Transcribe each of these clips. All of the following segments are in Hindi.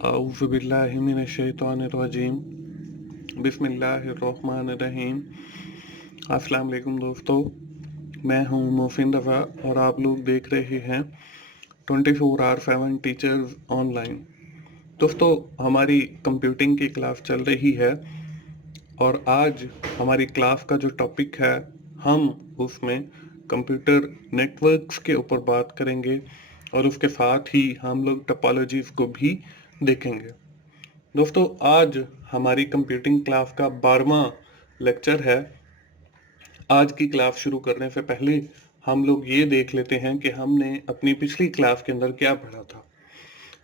औज़ुबिल्लाहिमिनश्शैतानिर्रजीम बिस्मिल्लाहिर्रहमानिर्रहीम। अस्सलाम वालेकुम दोस्तों, मैं हूं मोहसिन रज़ा और आप लोग देख रहे हैं 24/7 टीचर्स ऑनलाइन। दोस्तों, हमारी कंप्यूटिंग की क्लास चल रही है और आज हमारी क्लास का जो टॉपिक है, हम उसमें कंप्यूटर नेटवर्क्स के ऊपर बात करेंगे और उसके साथ ही हम लोग टोपोलॉजीज़ को भी देखेंगे। दोस्तों, आज हमारी कंप्यूटिंग क्लास का 12वां लेक्चर है। आज की क्लास शुरू करने से पहले हम लोग ये देख लेते हैं कि हमने अपनी पिछली क्लास के अंदर क्या पढ़ा था।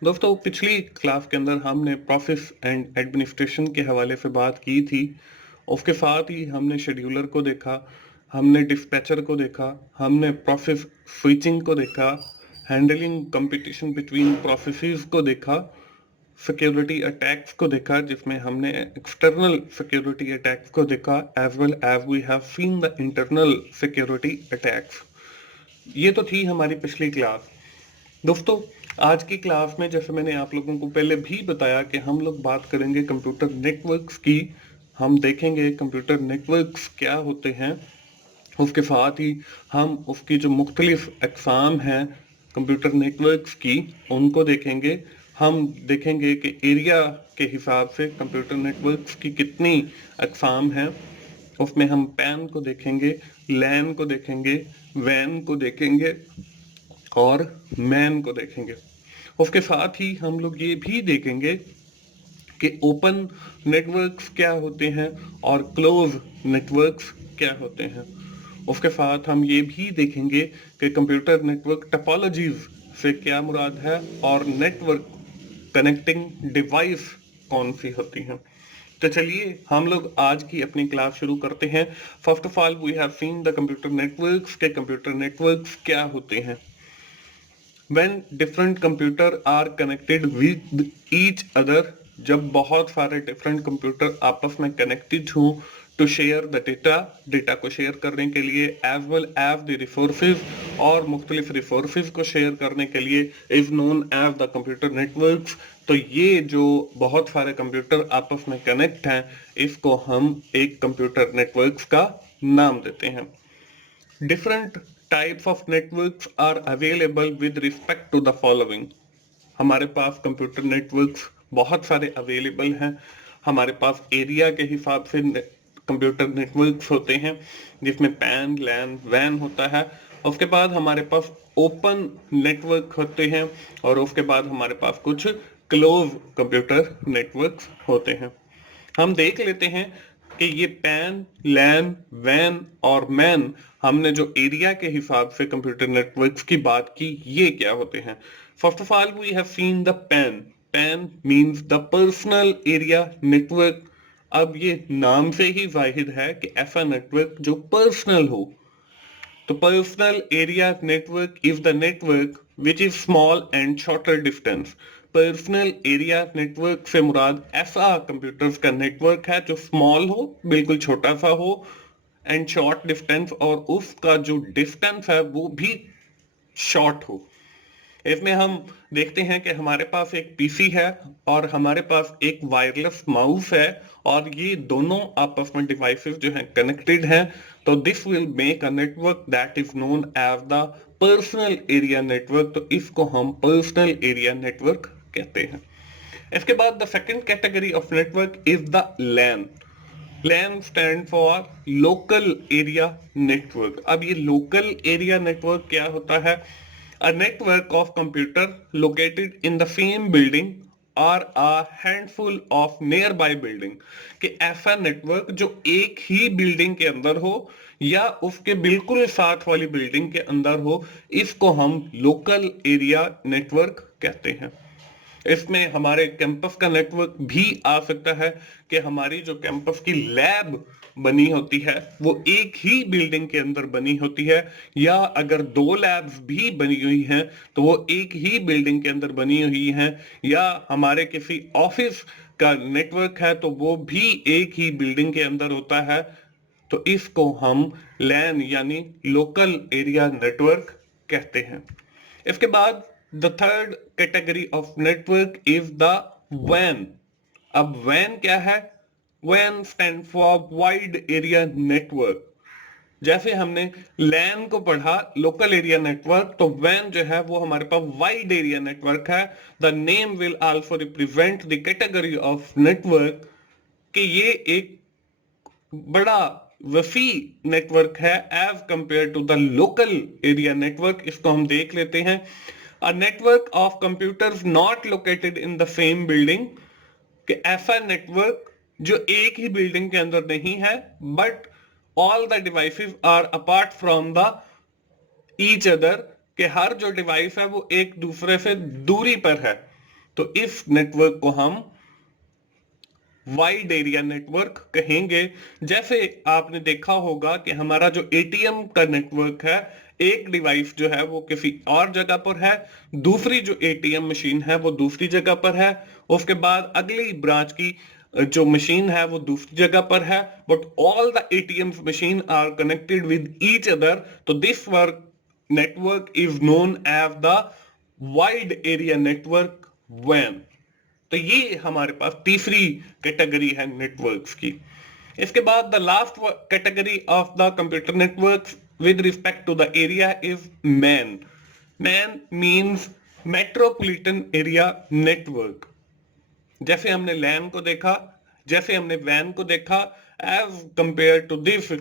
दोस्तों, पिछली क्लास के अंदर हमने प्रोसेस एंड एडमिनिस्ट्रेशन के हवाले से बात की थी। उसके साथ ही हमने शेड्यूलर को देखा, हमने डिस्पैचर को देखा, हमने प्रोसेस स्विचिंग को देखा, हैंडलिंग कंपटीशन बिटवीन प्रोसेसेस को देखा, सिक्योरिटी अटैक्स को देखा जिसमें हमने एक्सटर्नल सिक्योरिटी अटैक्स को देखा, as well as we have seen the internal security attacks. ये तो थी हमारी पिछली क्लास। दोस्तों, आज की क्लास में जैसे मैंने आप लोगों को पहले भी बताया कि हम लोग बात करेंगे कंप्यूटर नेटवर्क्स की। हम देखेंगे कंप्यूटर नेटवर्क्स क्या होते हैं, उसके साथ ही हम उसकी जो मुख्तलिफ अक़साम हैं कंप्यूटर नेटवर्क्स की उनको देखेंगे। हम देखेंगे कि एरिया के हिसाब से कंप्यूटर नेटवर्क्स की कितनी अक़साम हैं। उसमें हम पैन को देखेंगे, लैन को देखेंगे, वैन को देखेंगे और मैन को देखेंगे। उसके साथ ही हम लोग ये भी देखेंगे कि ओपन नेटवर्क्स क्या होते हैं और क्लोज नेटवर्क्स क्या होते हैं। उसके साथ हम ये भी देखेंगे कि कंप्यूटर नेटवर्क टोपोलॉजीज से क्या मुराद है और नेटवर्क कनेक्टिंग डिवाइस कौन सी होती हैं। तो चलिए हम लोग आज की अपनी क्लास शुरू करते हैं। First of all we have seen the computer networks के कंप्यूटर नेटवर्क्स क्या होते हैं। When different computer are connected with each other, जब बहुत सारे डिफरेंट कंप्यूटर आपस में कनेक्टेड हों टू शेयर द डेटा को शेयर करने के लिए, as well as the resources और मुख्तलिफ रिसोर्सेज को शेयर करने के लिए, is known as the computer networks. तो ये जो बहुत सारे कंप्यूटर आपस में कनेक्ट हैं, इसको हम एक कंप्यूटर नेटवर्क्स का नाम देते हैं। Different types of networks are available with respect to the following. हमारे पास कंप्यूटर नेटवर्क्स बहुत सारे अवेलेबल हैं। हमारे पास एरिया के हिसाब से कंप्यूटर नेटवर्क्स होते हैं जिसमें पैन, लैन, वैन होता है। उसके बाद हमारे पास ओपन नेटवर्क होते हैं और उसके बाद हमारे पास कुछ क्लोज कंप्यूटर नेटवर्क्स होते हैं। हम देख लेते हैं कि ये पैन, लैन, वैन और मैन, हमने जो एरिया के हिसाब से कंप्यूटर नेटवर्क्स की बात की, ये क्या होते हैं। First of all we have seen the PAN. PAN means the personal area network. अब ये नाम से ही जाहिर है कि ऐसा नेटवर्क जो पर्सनल हो। तो personal area network is the network which is small and shorter distance. Personal area network से मुराद ऐसा कंप्यूटर्स का नेटवर्क है जो स्मॉल हो, बिल्कुल छोटा सा हो, एंड शॉर्ट डिस्टेंस, और उसका जो डिस्टेंस है वो भी शॉर्ट हो। इसमें हम देखते हैं कि हमारे पास एक पीसी है और हमारे पास एक वायरलेस माउस है और ये दोनों आपस में डिवाइसेस जो हैं कनेक्टेड हैं। तो this will make a network that is known as the personal area network. तो इसको हम पर्सनल एरिया नेटवर्क कहते हैं। इसके बाद the second category of network is the LAN. LAN stand for local area network. अब ये लोकल एरिया नेटवर्क क्या होता है। A network of computer located in the same building or a handful of nearby building। कि ऐसा नेटवर्क जो एक ही बिल्डिंग के अंदर हो या उसके बिल्कुल साथ वाली बिल्डिंग के अंदर हो, इसको हम लोकल एरिया नेटवर्क कहते हैं। इसमें हमारे कैंपस का नेटवर्क भी आ सकता है कि हमारी जो कैंपस की लैब बनी होती है वो एक ही बिल्डिंग के अंदर बनी होती है, या अगर दो लैब्स भी बनी हुई हैं तो वो एक ही बिल्डिंग के अंदर बनी हुई हैं, या हमारे किसी ऑफिस का नेटवर्क है तो वो भी एक ही बिल्डिंग के अंदर होता है। तो इसको हम लैन यानी लोकल एरिया नेटवर्क कहते हैं। इसके बाद the third category of network is the वैन। अब वैन क्या है? वैन stand for wide area network. जैसे हमने लैन को पढ़ा लोकल एरिया नेटवर्क, तो वैन जो है वो हमारे पास वाइड एरिया नेटवर्क है। The name will also represent the category of network, कि ये एक बड़ा वसी नेटवर्क है as compare to the local area network. इसको हम देख लेते हैं। A network of computers not located in the same building, कि ऐसा नेटवर्क जो एक ही बिल्डिंग के अंदर नहीं है, but all the devices are apart from the each other, के हर जो डिवाइस है वो एक दूसरे से दूरी पर है। तो इस नेटवर्क को हम वाइड एरिया नेटवर्क कहेंगे। जैसे आपने देखा होगा कि हमारा जो एटीएम का नेटवर्क है, एक डिवाइस जो है वो किसी और जगह पर है, दूसरी जो एटीएम मशीन है वो दूसरी जगह पर है, उसके बाद अगली ब्रांच की जो मशीन है वो दूसरी जगह पर है, but all the ATM machine are connected with each other. तो this work network is known as the wide area network, वैन। तो ये हमारे पास तीसरी कैटेगरी है नेटवर्क्स की। इसके बाद the last category of the computer networks with respect to the area is MAN. MAN means metropolitan area network. जैसे हमने लैन को देखा, जैसे हमने वैन को देखा, as compare to this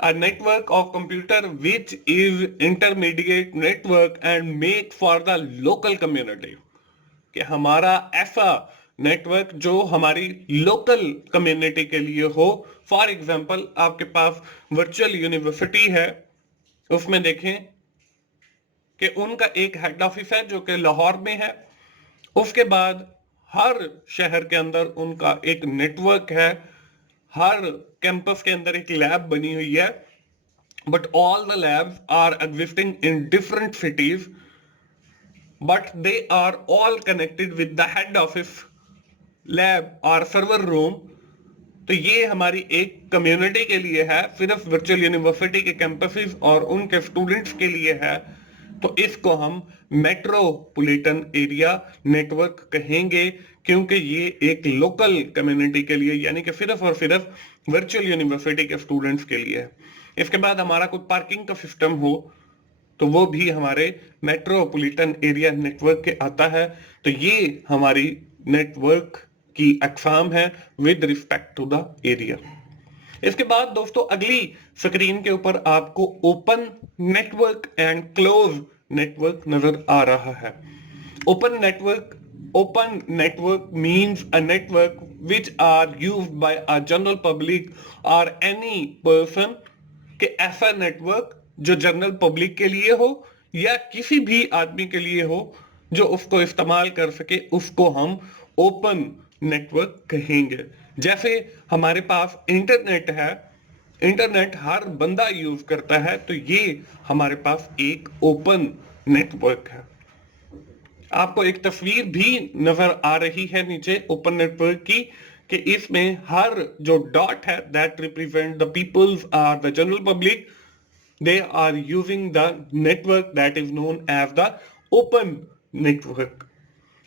a network of computer which is intermediate network and make for the local community, कि हमारा ऐसा नेटवर्क जो हमारी लोकल कम्युनिटी के लिए हो। फॉर एग्जाम्पल आपके पास वर्चुअल यूनिवर्सिटी है, उसमें देखें कि उनका एक हेड ऑफिस है जो कि लाहौर में है। उसके बाद हर शहर के अंदर उनका एक नेटवर्क है, हर कैंपस के अंदर एक लैब बनी हुई है, but all the labs are existing in different cities, but they are all connected with the head office lab or server room। तो ये हमारी एक कम्युनिटी के लिए है, सिर्फ वर्चुअल यूनिवर्सिटी के कैंपसेस और उनके स्टूडेंट्स के लिए है। तो इसको हम मेट्रोपॉलिटन एरिया नेटवर्क कहेंगे, क्योंकि ये एक लोकल कम्युनिटी के लिए, यानी कि सिर्फ और सिर्फ वर्चुअल यूनिवर्सिटी के स्टूडेंट्स के लिए है। इसके बाद हमारा कोई पार्किंग का सिस्टम हो तो वो भी हमारे मेट्रोपॉलिटन एरिया नेटवर्क के आता है। तो ये हमारी नेटवर्क की अकसाम है with respect to the area. इसके बाद दोस्तों अगली स्क्रीन के ऊपर आपको open network and close network नजर आ रहा है। Open network means a network which are used by a general public और एनी पर्सन, कि ऐसा नेटवर्क जो जनरल पब्लिक के लिए हो या किसी भी आदमी के लिए हो जो उसको इस्तेमाल कर सके, उसको हम ओपन नेटवर्क कहेंगे। जैसे हमारे पास इंटरनेट है, इंटरनेट हर बंदा यूज करता है, तो ये हमारे पास एक ओपन नेटवर्क है। आपको एक तस्वीर भी नजर आ रही है नीचे ओपन नेटवर्क की, कि इसमें हर जो डॉट है that represent the peoples are the general public, they are using the network that is known as the open network।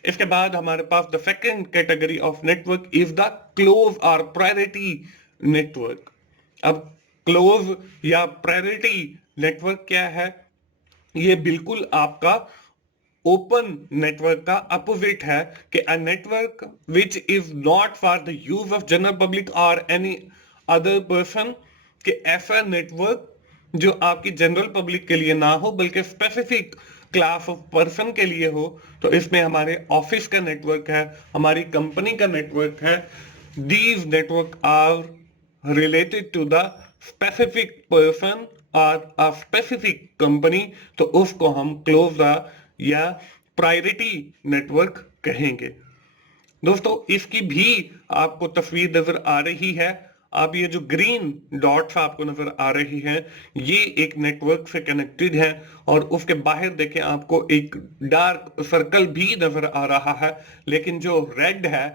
इसके बाद हमारे पास the second category of network is the close or priority network। अब close या priority network क्या है? ये बिल्कुल आपका ओपन नेटवर्क का अपोजिट है, कि अ network which is not for the use of general public और एनी अदर पर्सन, कि ऐसा नेटवर्क जो आपकी जनरल पब्लिक के लिए ना हो बल्कि स्पेसिफिक क्लास ऑफ पर्सन के लिए हो। तो इसमें हमारे ऑफिस का नेटवर्क है, हमारी कंपनी का नेटवर्क है। These network are related to the specific person और अ स्पेसिफिक कंपनी, तो उसको हम क्लोज या प्रायोरिटी नेटवर्क कहेंगे। दोस्तों इसकी भी आपको तस्वीर नजर आ रही है। आप ये जो ग्रीन डॉट्स आपको नजर आ रही हैं, ये एक नेटवर्क से कनेक्टेड है, और उसके बाहर देखें आपको एक डार्क सर्कल भी नजर आ रहा है, लेकिन जो रेड है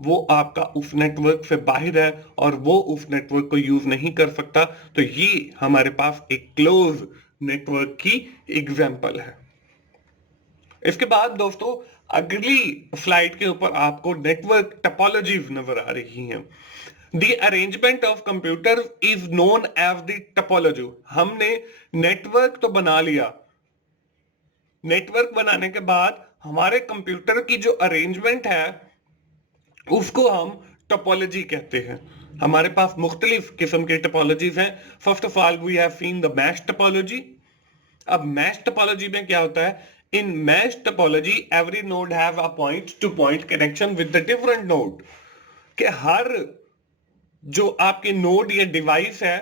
वो आपका उस नेटवर्क से बाहर है और वो उस नेटवर्क को यूज नहीं कर सकता। तो ये हमारे पास एक क्लोज नेटवर्क की एग्जांपल है। इसके बाद दोस्तों अगली स्लाइड के ऊपर आपको नेटवर्क टोपोलॉजी नजर आ रही है। The arrangement of computers is known as the topology। हमने नेटवर्क तो बना लिया, नेटवर्क बनाने के बाद हमारे कंप्यूटर की जो अरेंजमेंट है उसको हम टोपोलॉजी कहते हैं। हमारे पास मुख्तलिफ किस्म के टोपोलॉजीज हैं। First of all we have seen the mesh topology. अब मैश टोपोलॉजी में क्या होता है? In mesh topology every node have a point to point connection with the different node. कि हर जो आपके नोड या डिवाइस है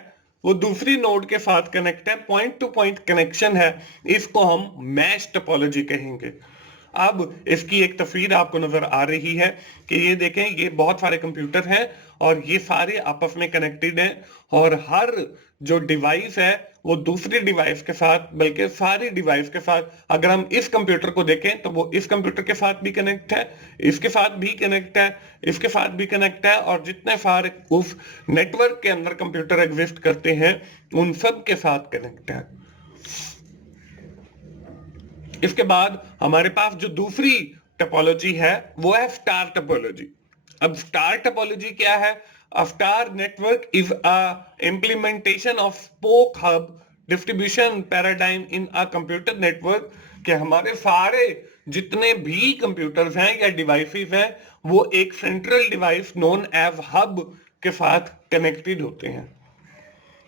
वो दूसरी नोड के साथ कनेक्ट है, पॉइंट टू पॉइंट कनेक्शन है, इसको हम मैश टोपोलॉजी कहेंगे। अब इसकी एक तस्वीर आपको नजर आ रही है कि ये देखें, ये बहुत सारे कंप्यूटर हैं और ये सारे आपस में कनेक्टेड हैं और हर जो डिवाइस है वो दूसरी डिवाइस के साथ, बल्कि सारी डिवाइस के साथ, अगर हम इस कंप्यूटर को देखें तो वो इस कंप्यूटर के साथ भी कनेक्ट है, इसके साथ भी कनेक्ट है, इसके साथ भी कनेक्ट है, और जितने सारे उस नेटवर्क के अंदर कंप्यूटर एग्जिस्ट करते हैं उन सब के साथ कनेक्ट है। इसके बाद हमारे पास जो दूसरी टोपोलॉजी है वो है स्टार टोपोलॉजी। अब स्टार टोपोलॉजी क्या है? A star network is a implementation of spoke hub distribution paradigm in a computer network। कि हमारे सारे जितने भी कंप्यूटर्स हैं या डिवाइसेस हैं वो एक central device known as hub के साथ कनेक्टेड होते हैं।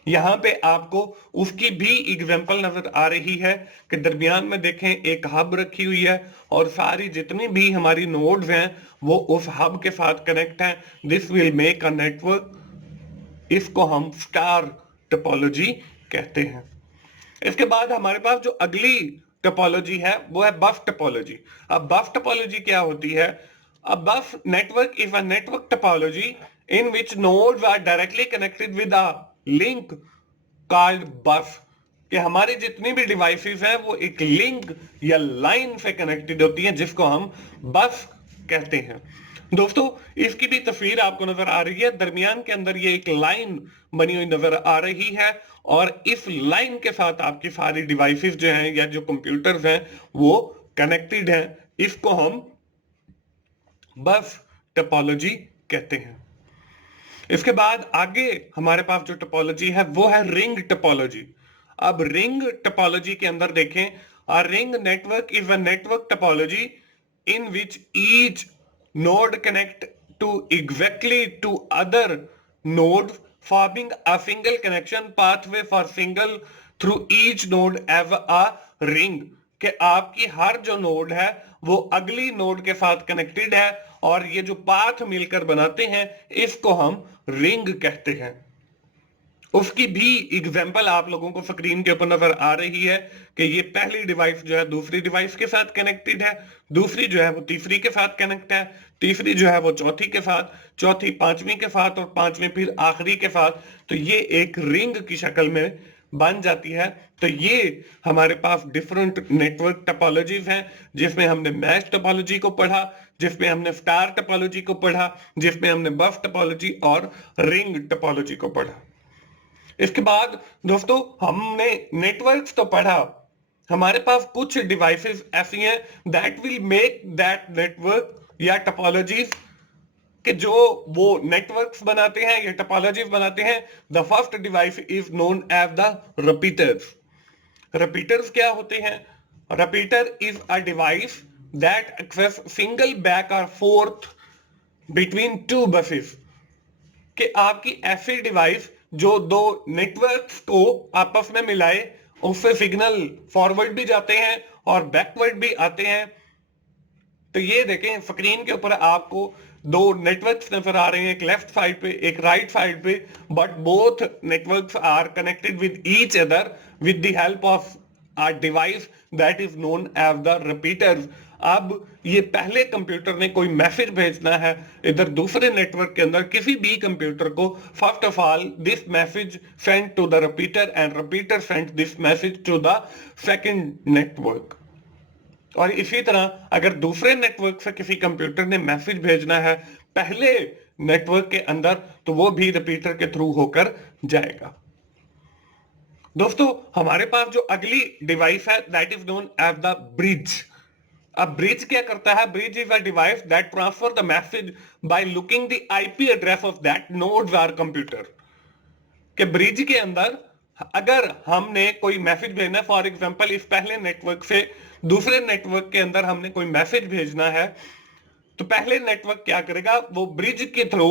यहां पे आपको उसकी भी एग्जांपल नजर आ रही है कि दरमियान में देखें एक हब रखी हुई है और सारी जितनी भी हमारी नोड्स हैं वो उस हब के साथ कनेक्ट हैं। This will make a network. इसको हम स्टार टोपोलॉजी कहते हैं। इसके बाद हमारे पास जो अगली टोपोलॉजी है वो है बस टोपोलॉजी। अब बस टोपोलॉजी क्या होती है? A bus network is a network topology in which nodes are directly connected with a link called bus। कि हमारी जितनी भी डिवाइसेस हैं वो एक लिंक या लाइन से कनेक्टेड होती हैं जिसको हम बस कहते हैं। दोस्तों इसकी भी तस्वीर आपको नजर आ रही है। दरमियान के अंदर ये एक लाइन बनी हुई नजर आ रही है और इस लाइन के साथ आपकी सारी डिवाइसेस जो हैं या जो कंप्यूटर्स हैं वो कनेक्टेड हैं। इसको हम बस टोपोलॉजी कहते हैं। इसके बाद आगे हमारे पास जो टोपोलॉजी है वो है रिंग टोपोलॉजी। अब रिंग टोपोलॉजी के अंदर देखें, a ring network is a network topology in which each node connect to exactly two other node forming a single connection pathway for signal through each node as a ring. कि आपकी हर जो नोड है वो अगली नोड के साथ कनेक्टेड है और ये जो पाथ मिलकर बनाते हैं इसको हम रिंग कहते हैं। उसकी भी एग्जांपल आप लोगों को स्क्रीन के ऊपर नजर आ रही है कि ये पहली डिवाइस जो है दूसरी डिवाइस के साथ कनेक्टेड है, दूसरी जो है वो तीसरी के साथ कनेक्ट है, तीसरी जो है वो चौथी के साथ, चौथी पांचवी के साथ और पांचवी फिर आखिरी के साथ। तो ये एक रिंग की शक्ल में बन जाती है। तो ये हमारे पास डिफरेंट नेटवर्क टोपोलॉजीज हैं जिसमें हमने मैश टोपोलॉजी को पढ़ा, जिसमें हमने स्टार टोपोलॉजी को पढ़ा, जिसमें हमने बफ टोपोलॉजी और रिंग टोपोलॉजी को पढ़ा। इसके बाद दोस्तों हमने नेटवर्क्स तो पढ़ा, हमारे पास कुछ डिवाइसेस ऐसी हैं that will make that network या टोपोलॉजीज कि जो वो नेटवर्क्स बनाते हैं या टोपोलॉजीज बनाते हैं। The first device is known as the repeaters. Repeaters क्या होते हैं? Repeater is a device that access signal back और फोर्थ बिटवीन टू बसेस। कि आपकी ऐसी डिवाइस जो दो नेटवर्क्स को आपस में मिलाए, उससे सिग्नल फॉरवर्ड भी जाते हैं और बैकवर्ड भी आते हैं। तो ये देखें स्क्रीन के ऊपर आपको दो नेटवर्क्स नजर आ रहे हैं, एक लेफ्ट साइड पे एक राइट साइड पे, but both networks are connected with each other with the help of a device that is known as the repeaters। अब ये पहले कंप्यूटर ने कोई मैसेज भेजना है इधर दूसरे नेटवर्क के अंदर किसी भी कंप्यूटर को, first of all this message send to the repeater and repeater send this message to the second network. और इसी तरह अगर दूसरे नेटवर्क से किसी कंप्यूटर ने मैसेज भेजना है पहले नेटवर्क के अंदर तो वो भी रिपीटर के थ्रू होकर जाएगा। दोस्तों हमारे पास जो अगली डिवाइस है that is known as the bridge. अब ब्रिज क्या करता है? Bridge is a device that transfer the message by looking the IP address of that nodes or computer. के ब्रिज के अंदर अगर हमने कोई मैसेज भेजना, फॉर एग्जांपल इस पहले नेटवर्क से दूसरे नेटवर्क के अंदर हमने कोई मैसेज भेजना है, तो पहले नेटवर्क क्या करेगा? वो ब्रिज के थ्रू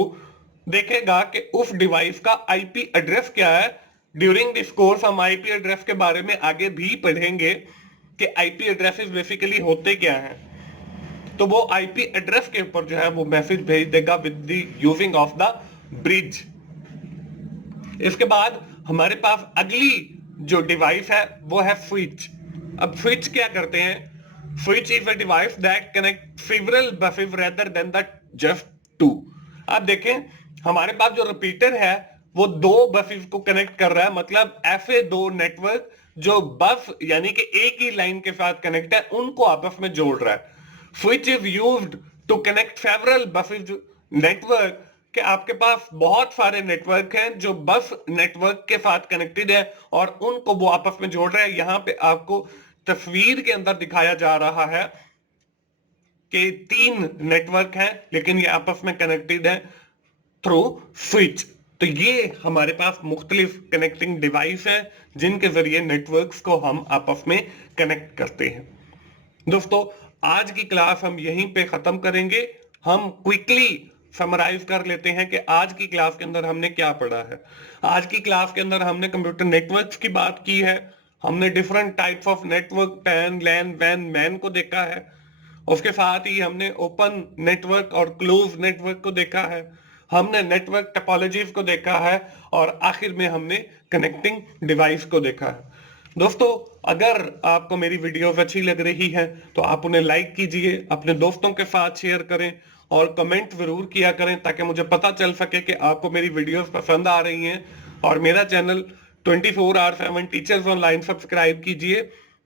देखेगा कि उस डिवाइस का आईपी एड्रेस क्या है। ड्यूरिंग दिस कोर्स हम आईपी एड्रेस के बारे में आगे भी पढ़ेंगे कि आईपी एड्रेसेस बेसिकली होते क्या हैं। तो वो आईपी एड्रेस के ऊपर जो है वो मैसेज भेज देगा with the using of the bridge. इसके बाद हमारे पास अगली जो डिवाइस है वो है स्विच। अब स्विच क्या करते हैं? Switch is a device that connect several buses rather than the just two. आप देखें हमारे पास जो रिपीटर है वो दो बसेस को कनेक्ट कर रहा है, मतलब ऐसे दो नेटवर्क जो बस यानी कि एक ही लाइन के साथ कनेक्ट है उनको आपस में जोड़ रहा है। Switch is used to connect several buses network, कि आपके पास बहुत सारे नेटवर्क हैं जो बस नेटवर्क के साथ कनेक्टेड है और उनको वो आपस में जोड़ रहे हैं। यहां पे आपको तस्वीर के अंदर दिखाया जा रहा है कि 3 नेटवर्क हैं लेकिन ये आपस में कनेक्टेड है थ्रू स्विच। तो ये हमारे पास मुख्तलिफ कनेक्टिंग डिवाइस है जिनके जरिए नेटवर्क्स को हम आपस में कनेक्ट करते हैं। दोस्तों आज की क्लास हम यहीं पे खत्म करेंगे। हम क्विकली समराइज कर लेते हैं कि आज की क्लास के अंदर हमने क्या पढ़ा है। आज की क्लास के अंदर हमने कंप्यूटर नेटवर्क्स की बात की है, हमने different types of network PAN LAN वैन मैन को देखा है, उसके साथ ही हमने ओपन नेटवर्क और क्लोज नेटवर्क को देखा है, हमने नेटवर्क टोपोलॉजीज को देखा है और आखिर में हमने कनेक्टिंग डिवाइस को देखा है। दोस्तों अगर आपको मेरी वीडियोस अच्छी लग रही है तो आप उन्हें लाइक कीजिए, अपने दोस्तों के साथ शेयर करें और कमेंट जरूर किया करें ताकि मुझे पता चल सके कि आपको मेरी वीडियोस पसंद आ रही हैं। और मेरा चैनल 24/7 टीचर्स ऑनलाइन सब्सक्राइब कीजिए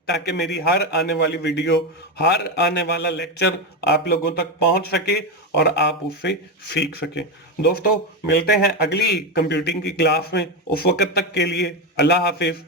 ताकि मेरी हर आने वाली वीडियो, हर आने वाला लेक्चर आप लोगों तक पहुंच सके और आप उससे सीख सकें। दोस्तों मिलते हैं अगली कंप्यूटिंग की क्लास में, उस वक्त तक के लिए अल्लाह हाफिज।